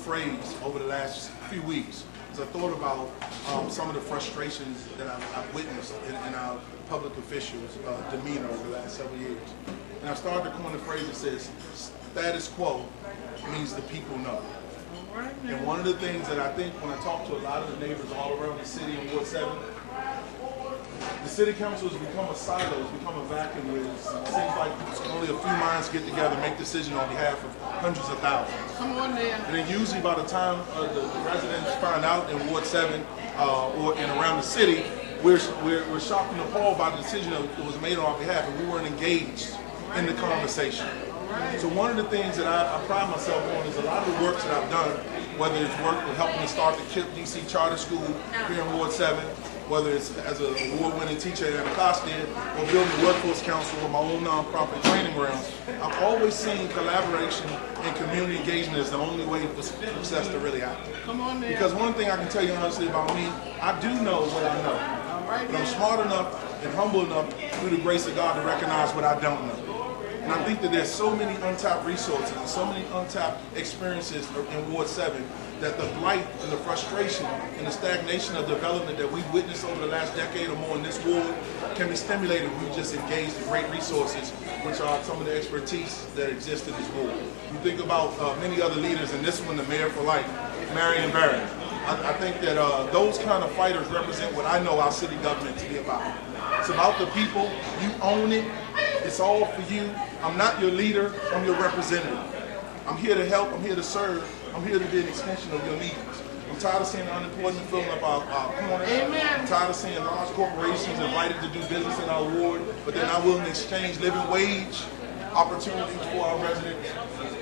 phrase over the last few weeks as I thought about some of the frustrations that I've witnessed in our public officials' demeanor over the last several years. And I started to coin a phrase that says, status quo means the people know. And one of the things that I think when I talk to a lot of the neighbors all around the city in Ward 7, the city council has become a silo, it's become a vacuum where it seems like only a few minds get together and make decisions on behalf of hundreds of thousands. Come on there. And then usually by the time the residents find out in Ward 7 or and around the city, we're shocked and appalled by the decision that was made on our behalf, and we weren't engaged in the conversation. So one of the things that I pride myself on is a lot of the works that I've done, whether it's work with helping to start the KIPP DC Charter School here in Ward 7, whether it's as an award-winning teacher at Anacostia, or building the Workforce Council or my own nonprofit training grounds, I've always seen collaboration and community engagement as the only way for success to really happen. Come on there. Because one thing I can tell you honestly about me, I do know what I know. But I'm smart enough and humble enough through the grace of God to recognize what I don't know. And I think that there's so many untapped resources and so many untapped experiences in Ward 7 that the blight and the frustration and the stagnation of development that we've witnessed over the last decade or more in this ward can be stimulated if we just engage the great resources, which are some of the expertise that exist in this ward. You think about many other leaders, and this one, the mayor for life, Marion Barrett. I think that those kind of fighters represent what I know our city government to be about. It's about the people. You own it. It's all for you. I'm not your leader. I'm your representative. I'm here to help. I'm here to serve. I'm here to be an extension of your needs. I'm tired of seeing the unemployment filling up our corners. Amen. I'm tired of seeing large corporations invited to do business in our ward, but they're not willing to exchange living wage opportunities for our residents.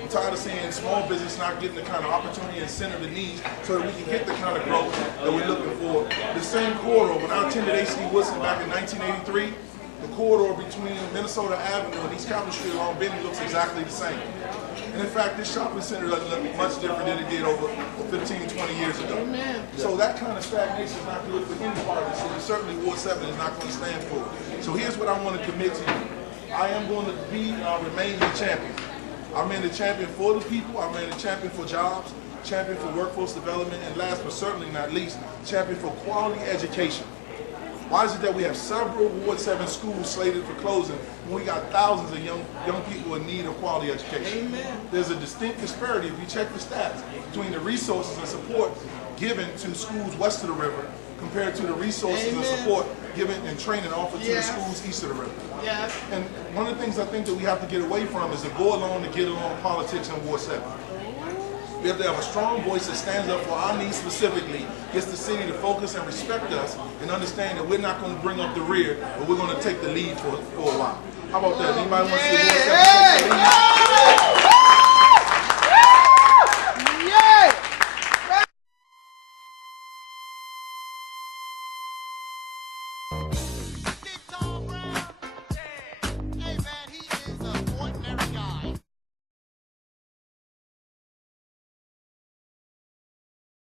I'm tired of seeing small business not getting the kind of opportunity and incentive it needs so that we can get the kind of growth that we're looking for. The same corridor, when I attended A.C. Woodson back in 1983, the corridor between Minnesota Avenue and East Capitol Street along Benny looks exactly the same. And in fact, this shopping center doesn't look much different than it did over 15, 20 years ago. Amen. So that kind of stagnation is not good for any part of the city. Certainly Ward 7 is not going to stand for it. So here's what I want to commit to you. I am going to be and I'll remain the champion. I'm in the champion for the people, I'm in the champion for jobs, champion for workforce development, and last but certainly not least, champion for quality education. Why is it that we have several Ward 7 schools slated for closing when we got thousands of young people in need of quality education? Amen. There's a distinct disparity, if you check the stats, between the resources and support given to schools west of the river compared to the resources and support given and training offered to the schools east of the river. Yes. And one of the things I think that we have to get away from is the go along to get along politics in Ward 7. We have to have a strong voice that stands up for our needs specifically, gets the city to focus and respect us, and understand that we're not going to bring up the rear, but we're going to take the lead for a while. How about that? Anybody want to see Ward 7 take the lead?